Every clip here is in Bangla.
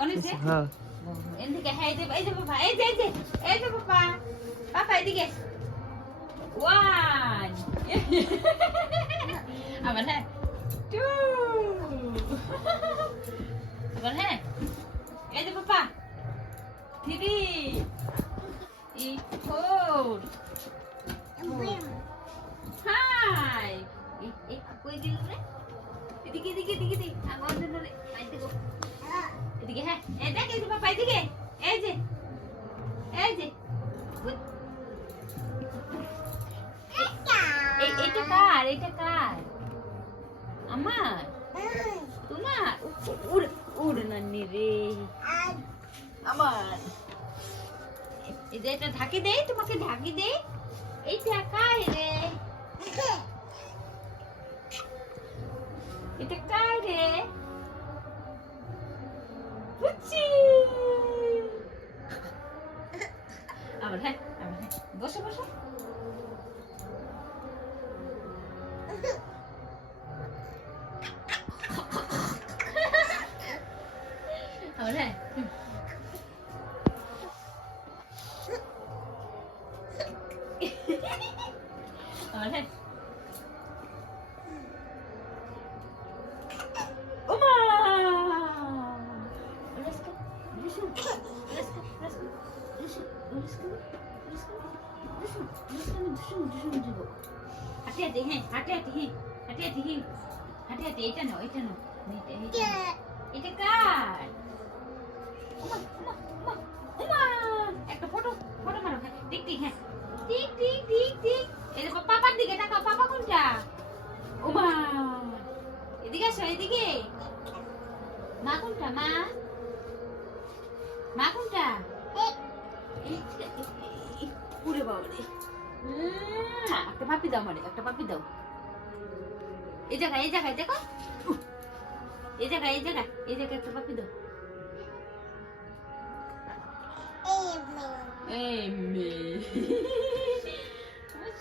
অনেছে হ্যাঁ এদিকে হ্যাঁ এই যে বাবা এই যে বাবা পাপা এদিকে ওয়ান আবার হ্যাঁ টু আবার হ্যাঁ এই যে পাপা থ্রি ফোর হাই এই কই দিল রে এদিকে এদিকে এদিকে এদিকে আমার জন্য আইতে গো এদিকে হ্যাঁ এই দেখ এই যে পাপা এদিকে এই যে এটা কার আমার তোমার উড় নানি রে আমার এই যে এটা ঢাকি দেই তোমাকে ঢাকি দেই এইটা কার রে এটা কার রে পুচি আবার হ্যাঁ বসো বসো আবার হ্যাঁ আবার হ্যাঁ ওমা হাঁটে হাঁটে হ্যাঁ হাঁটে হাঁটে হ্যাঁ হাঁটে হাঁটে হ্যাঁ হাঁটে হাঁটে এটা নাও এটা কার ওমা ওমা ওমা ওমা একটা ফটো মারো হ্যাঁ টিক টিক হ্যাঁ টিক টিক টিক টিক এই যে পাপার দিকে তাকাও পাপা কোনটা ওমা এদিকে আসো এদিকে মা কোনটা মা কোনটা পুরে বাবা রে একটা পাপি দাও মানে একটা পাপি দাও এই জায়গায় দেখো এই জায়গায় একটা পাপি দাও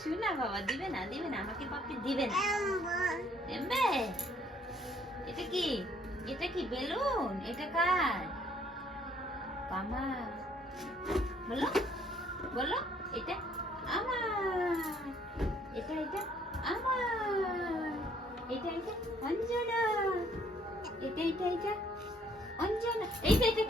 শোনা বাবা দিবে না আমাকে পাপি দিবে না এমবে এটা কি বেলুন এটা কার মামা বলো এটা আমার এটা আমার এটা অঞ্জনা এটা অঞ্জনা এইটা